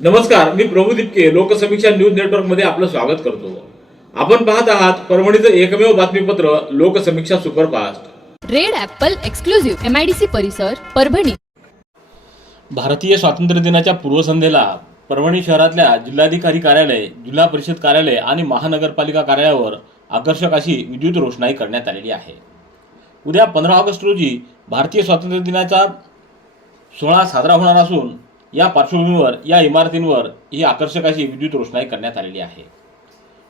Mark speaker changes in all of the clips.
Speaker 1: नमस्कार मी प्रभू दिपके लोकसमीक्षा न्यूज नेटवर्कमध्ये आपलं स्वागत करतो. आपण पाहत आहात परभणीचं एकमेव बातमीपत्र Loksamiksha superfast.
Speaker 2: Red apple exclusive MIDC परिसर परभणी.
Speaker 1: भारतीय स्वातंत्र्य दिनाच्या पूर्वसंध्येला परभणी शहरातल्या जिल्हाधिकारी कार्यालय जिल्हा परिषद कार्यालय आणि महानगरपालिका कार्यालयावर आकर्षक अशी विद्युत रोषणाई करण्यात आलेली आहे. उद्या पंधरा ऑगस्ट रोजी भारतीय स्वातंत्र्य दिनाचा सोहळा साजरा होणार असून या पार्श्वभूमीवर या इमारतींवर ही आकर्षक अशी विद्युत रोषणाई करण्यात आलेली आहे.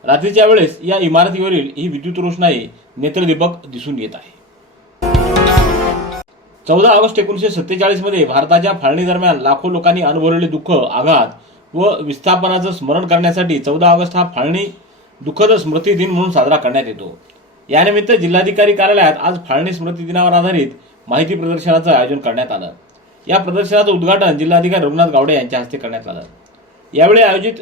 Speaker 1: रात्रीच्या वेळेस या इमारतीवरील ही विद्युत रोषणाई नेत्रदीपक दिसून येत आहे. चौदा ऑगस्ट एकोणीसशे सत्तेचाळीसमध्ये भारताच्या फाळणी दरम्यान लाखो लोकांनी अनुभवलेले दुःख आघात व विस्थापनाचं स्मरण करण्यासाठी चौदा ऑगस्ट हा फाळणी दुःखद स्मृती दिन म्हणून साजरा करण्यात येतो. यानिमित्त जिल्हाधिकारी कार्यालयात आज फाळणी स्मृती दिनावर आधारित माहिती प्रदर्शनाचं आयोजन करण्यात आलं. या प्रदर्शनाचं उद्घाटन जिल्हाधिकारी रघुनाथ गावडे यांच्या हस्ते करण्यात आलं. यावेळी आयोजित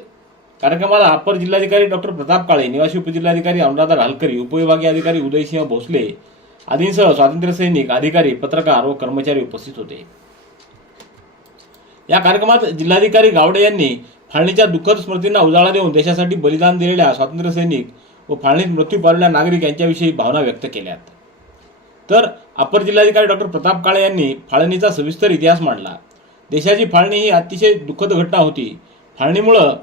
Speaker 1: कार्यक्रमाला अप्पर जिल्हाधिकारी डॉक्टर प्रताप काळे निवासी उपजिल्हाधिकारी अनुराधा राहलकरी उपविभागीय अधिकारी उदयसिंह भोसले आदींसह स्वातंत्र्य सैनिक अधिकारी पत्रकार व कर्मचारी उपस्थित होते. या कार्यक्रमात जिल्हाधिकारी गावडे यांनी फाळणीच्या दुःखद स्मृतींना उजाळा देऊन देशासाठी बलिदान दिलेल्या स्वातंत्र्य सैनिक व फाळणीत मृत्यू पावलेल्या नागरिक यांच्याविषयी भावना व्यक्त केल्यात. तर अप्पर जिल्हाधिकारी डॉक्टर प्रताप काळे यांनी फाळणीचा सविस्तर इतिहास मांडला. देशाची फाळणी ही अतिशय दुःखद घटना होती. फाळणीमुळं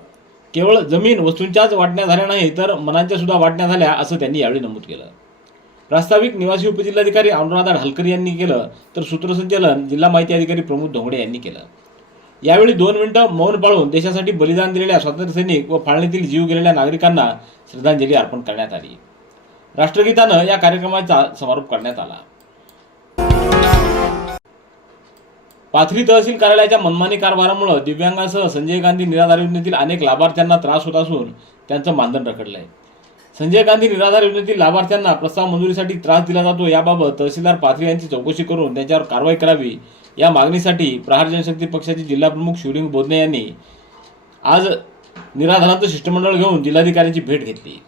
Speaker 1: केवळ जमीन वस्तूंच्याच वाटण्या झाल्या नाही तर मनांच्या सुद्धा वाटण्या झाल्या असं त्यांनी यावेळी नमूद केलं. प्रास्ताविक निवासी उपजिल्हाधिकारी अनुराधा ढालकर यांनी केलं तर सूत्रसंचालन जिल्हा माहिती अधिकारी प्रमोद धोंगडे यांनी केलं. यावेळी दोन मिनिटं मौन पाळून देशासाठी बलिदान दिलेल्या स्वातंत्र्य सैनिक व फाळणीतील जीव गेलेल्या नागरिकांना श्रद्धांजली अर्पण करण्यात आली. राष्ट्रगीतानं या कार्यक्रमाचा समारोप करण्यात आला. पाथरी तहसील कार्यालयाच्या मनमानी कारभारामुळे दिव्यांगासह संजय गांधी निराधार योजनेतील अनेक लाभार्थ्यांना त्रास होत असून त्यांचं मानधन रखडलंय. संजय गांधी निराधार योजनेतील लाभार्थ्यांना प्रस्ताव मंजुरीसाठी त्रास दिला जातो याबाबत तहसीलदार पाथरी यांची चौकशी करून त्यांच्यावर कारवाई करावी या मागणीसाठी प्रहार जनशक्ती पक्षाचे जिल्हाप्रमुख शिवलिंग बोधने यांनी आज निराधारांचं शिष्टमंडळ घेऊन जिल्हाधिकाऱ्यांची भेट घेतली.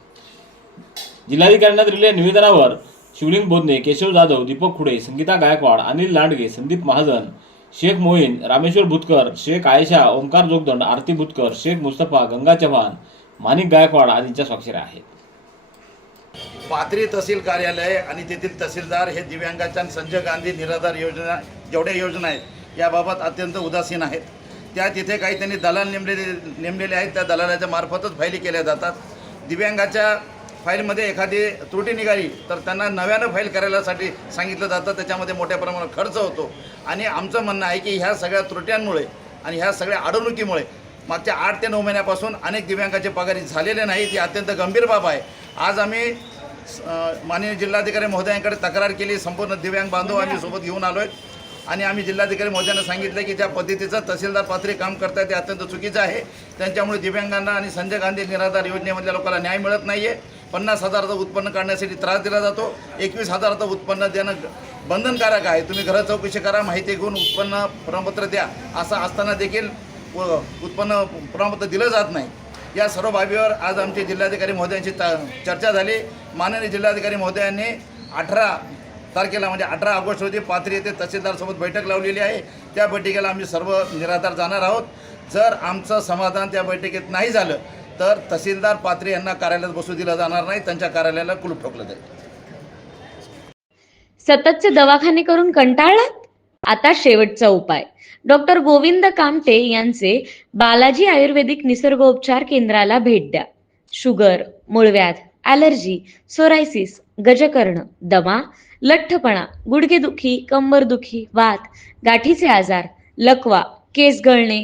Speaker 1: जिल्हाधिकाऱ्यांना दिलेल्या निवेदनावर शिवलिंग बोधने केशव जाधव दीपक खुडे संगीता गायकवाड अनिल लांडगे संदीप महाजन शेख मोईन रामेश्वर भुतकर शेख आयशा ओंकार जोगदंड आरती भुतकर शेख मुस्तफा गंगा चव्हाण माणिक गायकवाड आदींच्या स्वाक्षऱ्या आहेत.
Speaker 3: पाथरी तहसील कार्यालय आणि तेथील तहसीलदार हे दिव्यांगाच्या संजय गांधी निराधार योजना जेवढ्या योजना आहेत याबाबत अत्यंत उदासीन आहेत. त्या तिथे काही त्यांनी दलाल नेमलेले नेमलेले आहेत त्या दलालाच्या मार्फतच फायली केल्या जातात. दिव्यांगाच्या फाईलमध्ये एखादी त्रुटी निघाली तर त्यांना नव्यानं फाईल करायलासाठी सांगितलं जातं. त्याच्यामध्ये मोठ्या प्रमाणात खर्च होतो. आणि आमचं म्हणणं आहे की ह्या सगळ्या त्रुट्यांमुळे आणि ह्या सगळ्या अडवणुकीमुळे मागच्या आठ ते नऊ महिन्यापासून अनेक दिव्यांगाचे पगारी झालेले नाहीत. ही अत्यंत गंभीर बाब आहे. आज आम्ही माननीय जिल्हाधिकारी महोदयांकडे तक्रार केली. संपूर्ण दिव्यांग बांधव आम्ही सोबत घेऊन आलो आहे आणि आम्ही जिल्हाधिकारी महोदयांना सांगितलं की ज्या पद्धतीचं तहसीलदार पात्री काम करताय ते अत्यंत चुकीचं आहे. त्यांच्यामुळे दिव्यांगांना आणि संजय गांधी निराधार योजनेमधल्या लोकांना न्याय मिळत नाही आहे पन्नास हजाराचं उत्पन्न काढण्यासाठी त्रास दिला जातो. एकवीस हजाराचं उत्पन्न देणं बंधनकारक आहे. तुम्ही घर चौकशी करा माहिती घेऊन उत्पन्न प्रमाणपत्र द्या. असं असताना देखील व उत्पन्न प्रमाणपत्र दिलं जात नाही. या सर्व बाबीवर आज आमचे जिल्हाधिकारी महोदयांची चर्चा झाली. माननीय जिल्हाधिकारी महोदयांनी अठरा तारखेला म्हणजे अठरा ऑगस्ट रोजी पाथरी येथे तहसीलदारसोबत बैठक लावलेली आहे. त्या बैठकीला आम्ही सर्व निराधार जाणार आहोत. जर आमचं समाधान त्या बैठकीत नाही झालं तर तहसीलदार पात्रे यांना कार्यालयात बसू दिलं जाणार नाही त्यांच्या कार्यालयाला कुलूप ठोकलं जाईल.
Speaker 4: सततचे दवाखाने करून कंटाळलात? आता शेवटचा उपाय. डॉक्टर गोविंद कामटे यांचे बालाजी आयुर्वेदिक निसर्गोपचार केंद्राला भेट द्या. शुगर मूळव्याध ॲलर्जी सोरायसिस गजकर्ण दमा लठ्ठपणा गुडघेदुखी कंबरदुखी वात गाठीचे आजार लकवा केस गळणे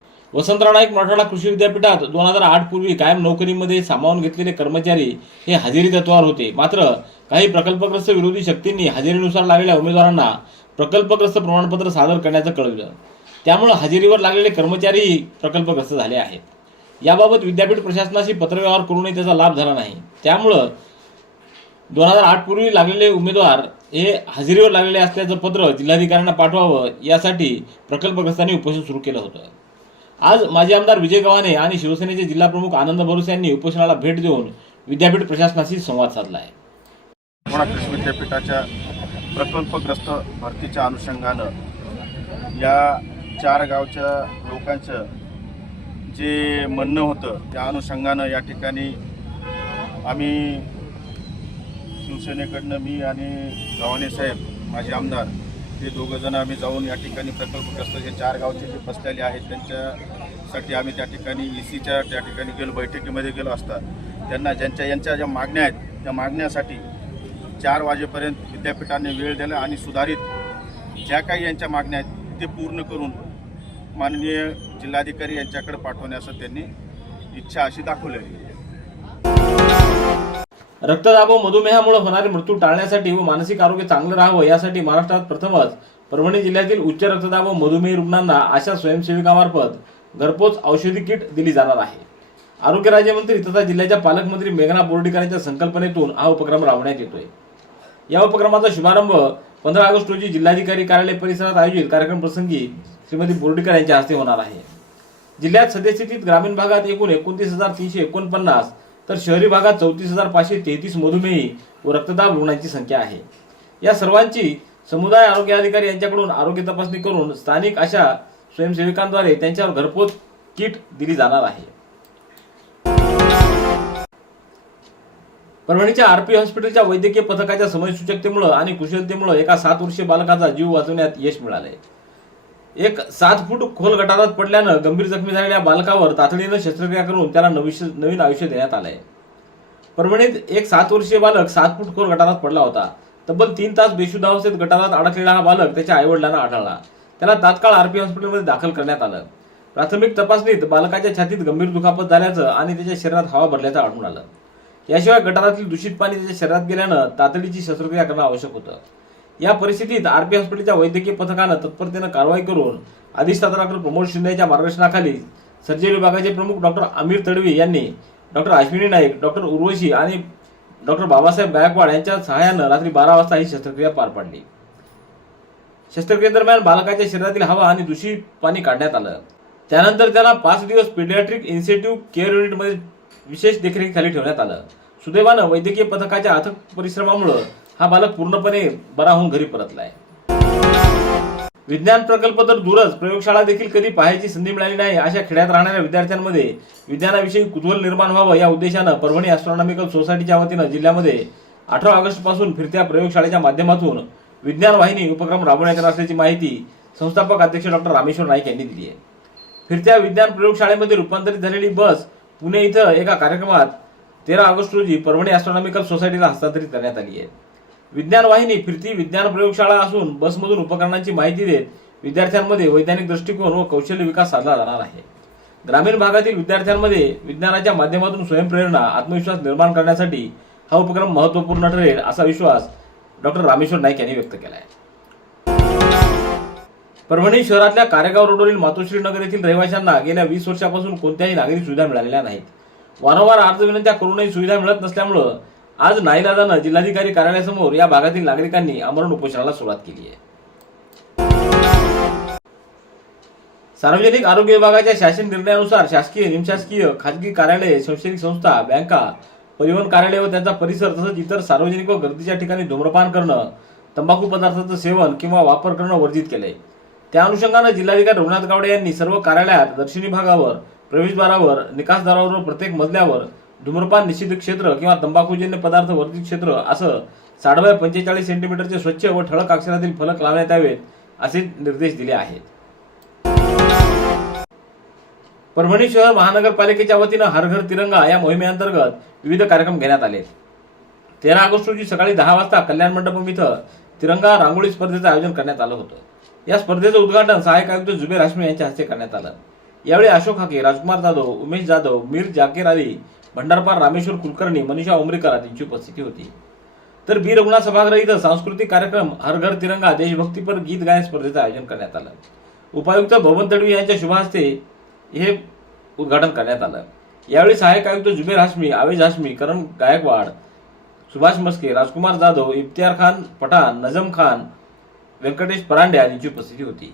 Speaker 1: Vasantrao Naik Marathwada कृषी विद्यापीठात दोन हजार आठ पूर्वी कायम नोकरीमध्ये सामावून घेतलेले कर्मचारी हे हजेरी तत्वावर होते. मात्र काही प्रकल्पग्रस्त विरोधी शक्तींनी हजेरीनुसार लागलेल्या उमेदवारांना प्रकल्पग्रस्त प्रमाणपत्र सादर करण्याचं कळवलं. त्यामुळे हजेरीवर लागलेले कर्मचारीही प्रकल्पग्रस्त झाले आहेत. याबाबत विद्यापीठ प्रशासनाशी पत्रव्यवहार करूनही त्याचा लाभ झाला नाही. त्यामुळं दोन हजार आठ पूर्वी लागलेले उमेदवार हे हजेरीवर लागलेले असल्याचं पत्र जिल्हाधिकाऱ्यांना पाठवावं यासाठी प्रकल्पग्रस्तांनी उपोषण सुरू केलं होतं. आज माजी आमदार विजय गव्हाणे आणि शिवसेनेचे जिल्हाप्रमुख आनंद भरुसे यांनी उपोषणाला भेट देऊन विद्यापीठ प्रशासनाशी संवाद साधला आहे
Speaker 5: कृषी विद्यापीठाच्या प्रकल्पग्रस्त भरतीच्या अनुषंगानं या चार गावच्या लोकांचं जे म्हणणं होतं त्या अनुषंगानं या ठिकाणी आम्ही शिवसेनेकडनं मी आणि गव्हाणे साहेब माझे आमदार ते दोघंजण आम्ही जाऊन या ठिकाणी प्रकल्पग्रस्त जे चार गावचे जे बसलेले आहेत त्यांच्यासाठी आम्ही त्या ठिकाणी ई सीच्या त्या ठिकाणी गेलो बैठकीमध्ये गेलो असता. त्यांना ज्यांच्या यांच्या ज्या मागण्या आहेत त्या मागण्यासाठी चार वाजेपर्यंत विद्यापीठाने वेळ दिला आणि सुधारित ज्या काही यांच्या मागण्या आहेत ते पूर्ण करून माननीय जिल्हाधिकारी यांच्याकडे पाठवण्याचं त्यांनी इच्छा अशी दाखवलेली आहे.
Speaker 1: रक्तदाब व मधुमेहामुळे होणारे मृत्यू टाळण्यासाठी व मानसिक आरोग्य चांगलं राहावं यासाठी महाराष्ट्रात प्रथमच परभणी जिल्ह्यातील उच्च रक्तदाब व मधुमेह रुग्णांना अशा स्वयंसेविकामार्फत घरपोच औषधी किट दिली जाणार आहे. आरोग्य राज्यमंत्री तथा जिल्ह्याच्या पालकमंत्री मेघना बोर्डीकर यांच्या संकल्पनेतून हा उपक्रम राबवण्यात येतोय. या उपक्रमाचा शुभारंभ पंधरा ऑगस्ट रोजी जिल्हाधिकारी कार्यालय परिसरात आयोजित कार्यक्रम प्रसंगी श्रीमती बोर्डीकर यांच्या हस्ते होणार आहे. जिल्ह्यात सद्यस्थितीत ग्रामीण भागात एकूण एकोणतीस हजार तीनशे एकोणपन्नास तर शहरी भागात चौतीस हजार पाचशे तेहतीस मधुमेही व रक्तदाब रुग्णांची संख्या आहे. या सर्वांची समुदाय आरोग्य अधिकारी यांच्याकडून आरोग्य तपासणी करून स्थानिक अशा स्वयंसेविकांद्वारे त्यांच्यावर घरपोच किट दिली जाणार आहे. परभणीच्या आरपी हॉस्पिटलच्या वैद्यकीय पथकाच्या समयसूचकतेमुळे आणि कुशलतेमुळे एका सात वर्षीय बालकाचा जीव वाचवण्यात यश मिळाले एक सात फूट खोल गटारात पडल्यानं गंभीर जखमी झालेल्या बालकावर तातडीनं शस्त्रक्रिया करून त्याला नविश नवीन आयुष्य देण्यात आलंय. परभणीत एक सात वर्षीय बालक सात फूट खोल गटारात पडला होता. तब्बल तीन तास बेशुद्धावस्थेत गटारात अडकलेला हा बालक त्याच्या आईवडिलांना आढळला. त्याला तात्काळ आरपी हॉस्पिटलमध्ये दाखल करण्यात आलं. प्राथमिक तपासणीत बालकाच्या छातीत गंभीर दुखापत झाल्याचं आणि त्याच्या शरीरात हवा भरल्याचं आढळून आलं. याशिवाय गटारातील दूषित पाणी त्याच्या शरीरात गेल्यानं तातडीची शस्त्रक्रिया करणं आवश्यक होतं. या परिस्थितीत आरपी हॉस्पिटलच्या वैद्यकीय पथकानं तत्परतेनं कारवाई करून अधिष्ठाता डॉक्टर प्रमोद शिंदे यांच्या मार्गदर्शनाखाली सर्जरी विभागाचे प्रमुख डॉक्टर आमिर तडवी यांनी डॉक्टर अश्विनी नाईक डॉक्टर उर्वशी आणि डॉक्टर बाबासाहेब गायकवाड यांच्या सहाय्यानं रात्री बारा वाजता ही शस्त्रक्रिया पार पाडली. शस्त्रक्रियेदरम्यान बालकाच्या शरीरातील हवा आणि दूषित पाणी काढण्यात आलं. त्यानंतर त्याला पाच दिवस पेडियाट्रिक इन्स्टिट्यूट केअर युनिटमध्ये विशेष देखरेखीखाली ठेवण्यात आलं. सुदैवानं वैद्यकीय पथकाच्या अथक परिश्रमामुळं हा बालक पूर्णपणे बरा होऊन घरी परतलाय. विज्ञान प्रकल्प तर दूरच प्रयोगशाळा देखील कधी पाहायची संधी मिळाली नाही अशा खेड्यात राहणाऱ्या विद्यार्थ्यांमध्ये विज्ञानाविषयी कुतूहल निर्माण व्हावं या उद्देशानं परभणी ॲस्ट्रॉनॉमिकल सोसायटीच्या वतीनं जिल्ह्यामध्ये अठरा ऑगस्टपासून फिरत्या प्रयोगशाळेच्या माध्यमातून विज्ञान वाहिनी उपक्रम राबवण्यात येणार असल्याची माहिती संस्थापक अध्यक्ष डॉक्टर रामेश्वर नाईक यांनी दिली आहे. फिरत्या विज्ञान प्रयोगशाळेमध्ये रूपांतरित झालेली बस पुणे इथं एका कार्यक्रमात तेरा ऑगस्ट रोजी परभणी ॲस्ट्रॉनॉमिकल सोसायटीला हस्तांतरित करण्यात आली आहे. विज्ञान वाहिनी फिरती विज्ञान प्रयोगशाळा असून बसमधून उपकरणांची माहिती देत विद्यार्थ्यांमध्ये वैज्ञानिक दृष्टिकोन व कौशल्य विकास साधला जाणार आहे. ग्रामीण भागातील विद्यार्थ्यांमध्ये विज्ञानाच्या माध्यमातून स्वयंप्रेरणा आत्मविश्वास निर्माण करण्यासाठी हा उपक्रम महत्त्वपूर्ण ठरेल असा विश्वास डॉक्टर रामेश्वर नाईक यांनी व्यक्त केला आहे परभणी शहरातल्या कारेगाव रोडवरील मातोश्री नगर येथील रहिवाशांना गेल्या वीस वर्षापासून कोणत्याही नागरिक सुविधा मिळालेल्या नाहीत. वारंवार अर्ज विनंत्या करूनही सुविधा मिळत नसल्यामुळं आज नाईलाजानं जिल्हाधिकारी कार्यालयासमोर या भागातील नागरिकांनी आमरण उपोषणाला सुरुवात केली आहे. सार्वजनिक आरोग्य विभागाच्या शासन निर्णयानुसार शासकीय निमशासकीय खाजगी कार्यालय शैक्षणिक संस्था बँका परिवहन कार्यालय व त्यांचा परिसर तसंच इतर सार्वजनिक व गर्दीच्या ठिकाणी धूम्रपान करणं तंबाखू पदार्थाचं सेवन किंवा वापर करणं वर्जित केलंय. त्या अनुषंगानं जिल्हाधिकारी रघुनाथ गावडे यांनी सर्व कार्यालयात दर्शनी भागावर प्रवेशद्वारावर निकासद्वारावर प्रत्येक मजल्यावर धूम्रपान निषिद्ध क्षेत्र किंवा तंबाखूजन्य पदार्थ वर्जित क्षेत्र असं साठ पंचेचाळीस सेंटीमीटरचे स्वच्छ व ठळक अक्षरातील फलक लावण्यात यावेत असे निर्देश दिले आहेत. परभणी शहर महानगरपालिकेच्या वतीनं हर घर तिरंगा या मोहिमेअंतर्गत विविध कार्यक्रम घेण्यात आले. तेरा ऑगस्ट रोजी सकाळी दहा वाजता कल्याण मंडपम इथं तिरंगा रांगोळी स्पर्धेचं आयोजन करण्यात आलं होतं. या स्पर्धेचं उद्घाटन सहाय्यक आयुक्त जुबेर हाश्मी यांच्या हस्ते करण्यात आलं. यावेळी अशोक हाके राजकुमार जाधव उमेश जाधव मीर जाकीर अली भंडारपार रामेश्वर कुलकर्णी मनीषा उमरीकर आदींची उपस्थिती होती. तर बी. रघुनाथ सभागृह इथं सांस्कृतिक कार्यक्रम हर घर तिरंगा देशभक्तीपर गीत गायन स्पर्धेचं आयोजन करण्यात आलं. उपायुक्त भवन तडवी यांच्या शुभहस्ते हे उद्घाटन करण्यात आलं. यावेळी सहाय्यक आयुक्त जुबेर हाशमी आवेज हाशमी करण गायकवाड सुभाष मस्के राजकुमार जाधव इफ्तियार खान पठाण नजम खान व्यंकटेश परांडे यांची उपस्थिती होती.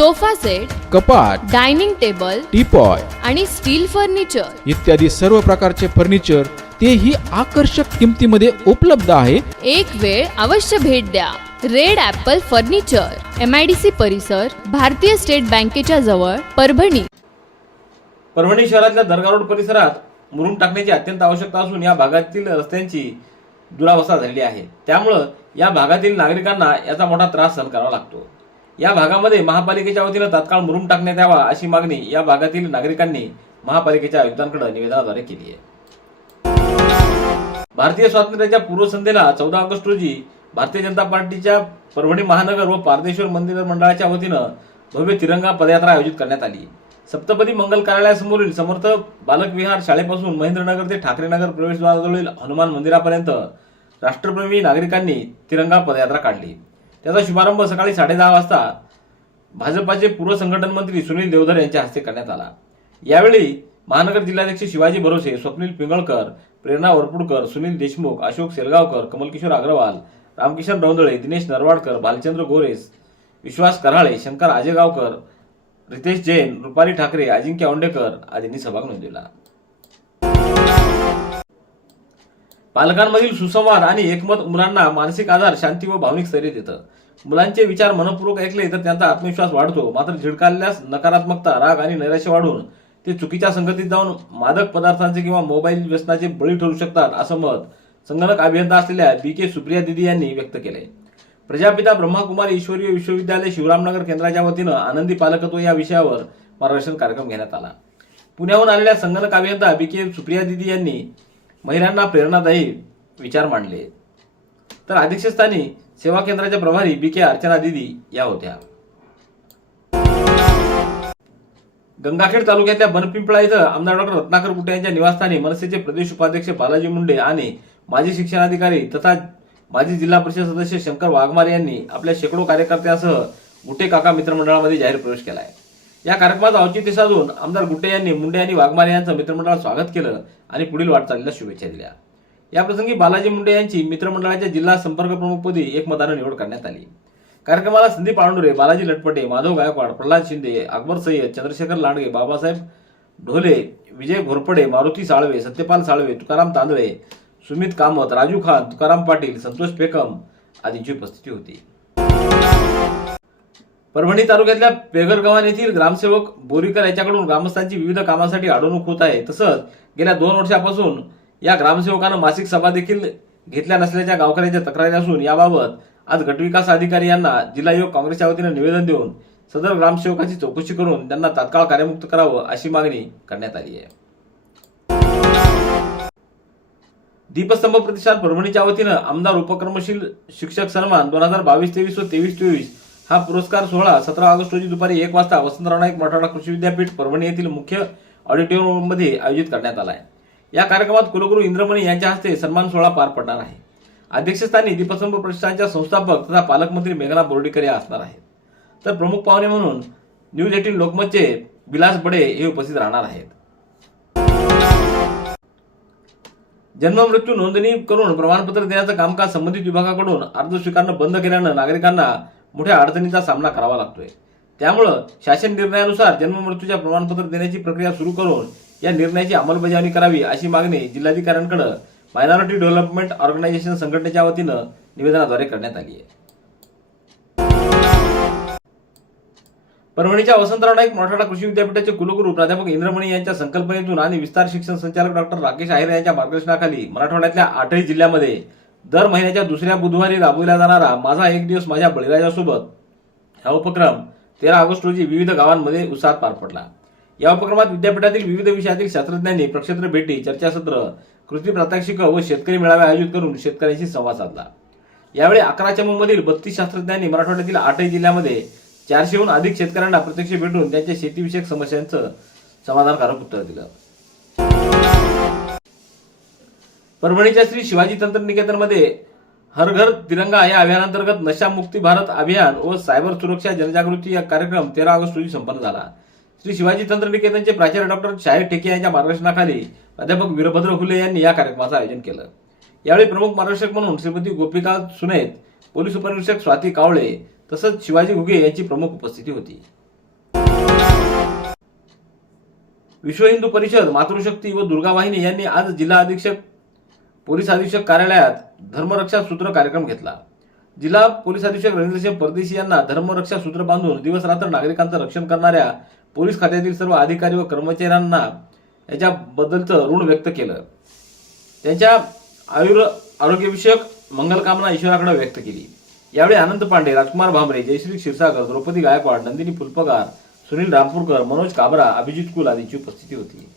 Speaker 2: sofa set
Speaker 6: कपाट
Speaker 2: डायनिंग टेबल
Speaker 6: टीपॉय
Speaker 2: आणि स्टील फर्निचर.
Speaker 6: इत्यादी सर्व प्रकारचे फर्निचर तेही आकर्षक किमतीमध्ये उपलब्ध आहे.
Speaker 2: एक वेळ अवश्य भेट द्या. Red apple furniture M I D C परिसर भारतीय स्टेट बँकेच्या जवळ परभणी.
Speaker 1: परभणी शहरातल्या दर्गा रोड परिसरात मुरुम टाकण्याची अत्यंत आवश्यकता असून या भागातील रस्त्यांची दुरावस्था झालेली आहे. त्यामुळं या भागातील नागरिकांना याचा मोठा त्रास सहन करावा लागतो. या भागामध्ये महापालिकेच्या वतीनं तात्काळ मुरुम टाकण्यात यावा अशी मागणी या भागातील नागरिकांनी महापालिकेच्या आयुक्तांकडे निवेदनाद्वारे केली आहे. भारतीय स्वातंत्र्याच्या पूर्वसंध्येला चौदा ऑगस्ट रोजी भारतीय जनता पार्टीच्या परभणी महानगर व पारदेश्वर मंदिर मंडळाच्या वतीनं भव्य तिरंगा पदयात्रा आयोजित करण्यात आली. सप्तपदी मंगल कार्यालयासमोरील समर्थ बालक विहार शाळेपासून महेंद्रनगर ते ठाकरेनगर प्रवेशद्वाराजवळील हनुमान मंदिरापर्यंत राष्ट्रप्रेमी नागरिकांनी तिरंगा पदयात्रा काढली. त्याचा शुभारंभ सकाळी साडेदहा वाजता भाजपाचे पूर्व संघटन मंत्री सुनील देवधर यांच्या हस्ते करण्यात आला. यावेळी महानगर जिल्हाध्यक्ष शिवाजी भरोसे स्वप्नील पिंगळकर प्रेरणा वरपुडकर सुनील देशमुख अशोक सेलगावकर कमलकिशोर अग्रवाल रामकिशन रौंदळे दिनेश नरवाडकर भालचंद्र गोरेस विश्वास कराळे शंकर आजेगावकर रितेश जैन रुपाली ठाकरे अजिंक्य औंडेकर आदींनी सहभाग नोंदवला. पालकांमधील सुसंवाद आणि एकमत मुलांना मानसिक आधार शांती व भावनिक स्थैर्य देतं. मुलांचे विचार मनपूर्वक ऐकले तर त्यांचा आत्मविश्वास वाढतो. मात्र झिडकाल्यास नकारात्मकता राग आणि नैराश्य वाढून ते चुकीच्या संगतीत जाऊन मादक पदार्थांचे किंवा मोबाईल व्यसनाचे बळी ठरू शकतात असं मत संगणक अभियंता असलेल्या बी के सुप्रिया दिदी यांनी व्यक्त केले प्रजापिता ब्रह्माकुमारी ईश्वरीय विश्वविद्यालय शिवरामनगर केंद्राच्या वतीनं आनंदी पालकत्व या विषयावर मार्गदर्शन कार्यक्रम घेण्यात आला. पुण्याहून आलेल्या संगणक अभियंता बी के सुप्रिया दिदी यांनी महिलांना प्रेरणादायी विचार मांडले. तर अध्यक्षस्थानी सेवा केंद्राच्या प्रभारी बी के अर्चना दिदी या होत्या. गंगाखेड तालुक्यातल्या बनपिंपळा इथं आमदार डॉक्टर रत्नाकर कुटे यांच्या निवासस्थानी मनसेचे प्रदेश उपाध्यक्ष बालाजी मुंडे आणि माजी शिक्षणाधिकारी तथा माजी जिल्हा परिषद सदस्य शंकर वाघमारे यांनी आपल्या शेकडो कार्यकर्त्यांसह गुटे काका मित्रमंडळामध्ये जाहीर प्रवेश केला आहे या कार्यक्रमाचं औचित्य साधून आमदार गुट्टे यांनी मुंडे आणि वाघमारे यांचं मित्रमंडळात स्वागत केलं आणि पुढील वाटचालीला शुभेच्छा दिल्या. याप्रसंगी बालाजी मुंडे यांची मित्रमंडळाच्या जिल्हा संपर्क प्रमुखपदी एकमतानं निवड करण्यात आली. कार्यक्रमाला संदीप पांडुरे बालाजी लटपटे माधव गायकवाड प्रल्हाद शिंदे अकबर सय्यद चंद्रशेखर लांडगे बाबासाहेब ढोले विजय घोरपडे मारुती साळवे सत्यपाल साळवे तुकाराम तांदळे सुमित कामत राजू खान तुकाराम पाटील संतोष पेकम आदींची उपस्थिती होती. परभणी तालुक्यातल्या पेगरगव्हाण येथील ग्रामसेवक बोरीकर याच्याकडून ग्रामस्थांची विविध कामांसाठी अडवणूक होत आहे. तसंच गेल्या दोन वर्षापासून या ग्रामसेवकानं मासिक सभा देखील घेतल्या नसल्याच्या गावकऱ्यांच्या तक्रारी असून याबाबत आज गटविकास अधिकारी यांना जिल्हा युवक काँग्रेसच्या वतीनं निवेदन देऊन सदर ग्रामसेवकाची चौकशी करून त्यांना तात्काळ कार्यमुक्त करावं अशी मागणी करण्यात आली आहे. दीपस्तंभ प्रतिष्ठान परभणीच्या वतीनं आमदार उपक्रमशील शिक्षक सन्मान दोन हजार बावीस तेवीस व तेवीस चोवीस हा पुरस्कार सोहळा सतरा ऑगस्ट रोजी दुपारी एक वाजता वसंतराव नाईक मराठवाडा कृषी विद्यापीठ परभणी येथील मुख्य ऑडिटोरियममध्ये आयोजित करण्यात आला आहे. या कार्यक्रमात कुलगुरू इंद्रमणी यांच्या हस्ते सन्मान सोहळा पार पडणार आहे. अध्यक्षस्थानी दीपस्तंभ प्रतिष्ठानच्या संस्थापक तथा पालकमंत्री मेघना बोर्डीकर या असणार आहेत. तर प्रमुख पाहुणे म्हणून न्यूज एटीन लोकमतचे विलास बडे हे उपस्थित राहणार आहेत. जन्म मृत्यू नोंदणी करून प्रमाणपत्र देण्याचं कामकाज संबंधित विभागाकडून अर्ज स्वीकारणं बंद केल्यानं नागरिकांना मोठ्या अडचणीचा सामना करावा लागतोय. त्यामुळं शासन निर्णयानुसार जन्ममृत्यूच्या प्रमाणपत्र देण्याची प्रक्रिया सुरू करून या निर्णयाची अंमलबजावणी करावी अशी मागणी जिल्हाधिकाऱ्यांकडे मायनॉरिटी डेव्हलपमेंट ऑर्गनायझेशन संघटनेच्या वतीनं निवेदनाद्वारे करण्यात आली आहे. परभणीच्या वसंतराव नाईक मराठवाडा कृषी विद्यापीठाचे कुलगुरू प्राध्यापक इंद्रमणी यांच्या संकल्पनेतून आणि विस्तार शिक्षण संचालक डॉक्टर राकेश आहेर यांच्या मार्गदर्शनाखाली मराठवाड्यातल्या आठही जिल्ह्यामध्ये दर महिन्याच्या दुसऱ्या बुधवारी राबविला जाणारा माझा एक दिवस माझ्या बळीराजासोबत हा उपक्रम तेरा ऑगस्ट रोजी विविध गावांमध्ये उत्साहात पार पडला. या उपक्रमात विद्यापीठातील विविध विषयातील शास्त्रज्ञांनी प्रक्षेत्र भेटी चर्चासत्र कृती प्रात्यक्षिक व शेतकरी मेळावे आयोजित करून शेतकऱ्यांशी संवाद साधला. यावेळी अकरा चमूमधील बत्तीस शास्त्रज्ञांनी मराठवाड्यातील आठही जिल्ह्यामध्ये चारशेहून अधिक शेतकऱ्यांना प्रत्यक्ष भेटून त्यांच्या शेतीविषयक समस्यांचं समाधानकारक उत्तर दिलं. परभणीच्या श्री शिवाजी तंत्रनिकेतनमध्ये हर घर तिरंगा या अभियानांतर्गत नशामुक्ती भारत अभियान व सायबर सुरक्षा जनजागृती या कार्यक्रम तेरा ऑगस्ट रोजी संपन्न झाला. श्री शिवाजी तंत्रनिकेतनचे प्राचार्य डॉक्टर शाहीर ठेके यांच्या मार्गदर्शनाखाली प्राध्यापक वीरभद्र फुले यांनी या कार्यक्रमाचं आयोजन केलं. यावेळी प्रमुख मार्गदर्शक म्हणून श्रीमती गोपिका सुनेत पोलीस उपनिरीक्षक स्वाती कावळे तसंच शिवाजी घुगे यांची प्रमुख उपस्थिती होती. विश्व हिंदू परिषद मातृशक्ती व दुर्गा वाहिनी यांनी आज जिल्हा अधीक्षक पोलीस अधीक्षक कार्यालयात धर्मरक्षा सूत्र कार्यक्रम घेतला. जिल्हा पोलीस अधीक्षक रवींद्रसिंह परदेशी यांना धर्मरक्षा सूत्र बांधून दिवस रात्र नागरिकांचं रक्षण करणाऱ्या पोलीस खात्यातील सर्व अधिकारी व कर्मचाऱ्यांना याच्याबद्दलचं ऋण व्यक्त केलं. त्यांच्या आयुर् आरोग्यविषयक मंगलकामना ईश्वराकडे व्यक्त केली. यावेळी आनंद पांडे राजकुमार भांबरे जयश्री क्षीरसागर द्रौपदी गायकवाड नंदिनी फुलपगार सुनील रामपूरकर मनोज काबरा अभिजित कुल आदींची उपस्थिती होती.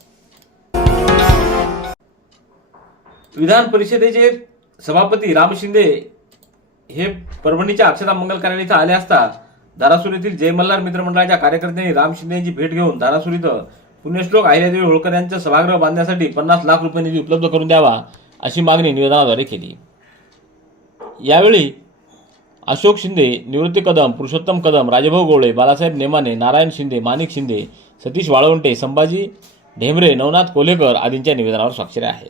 Speaker 1: विधान परिषदेचे सभापती राम शिंदे हे परभणीच्या अक्षता मंगल कार्यालय इथं आले असता धारासूर येथील जय मल्हार मित्रमंडळाच्या कार्यकर्त्यांनी राम शिंदे यांची भेट घेऊन धारासूर इथं पुण्यश्लोक अहिल्यादेवी होळकर यांचं सभागृह बांधण्यासाठी पन्नास लाख रुपये निधी उपलब्ध करून द्यावा अशी मागणी निवेदनाद्वारे केली. यावेळी अशोक शिंदे निवृत्ती कदम पुरुषोत्तम कदम राजभाऊ गोळे बालासाहेब नेमाने नारायण शिंदे माणिक शिंदे सतीश वाळवंटे संभाजी ढेमरे नवनाथ कोलेकर आदींच्या निवेदनावर स्वाक्षऱ्या आहेत.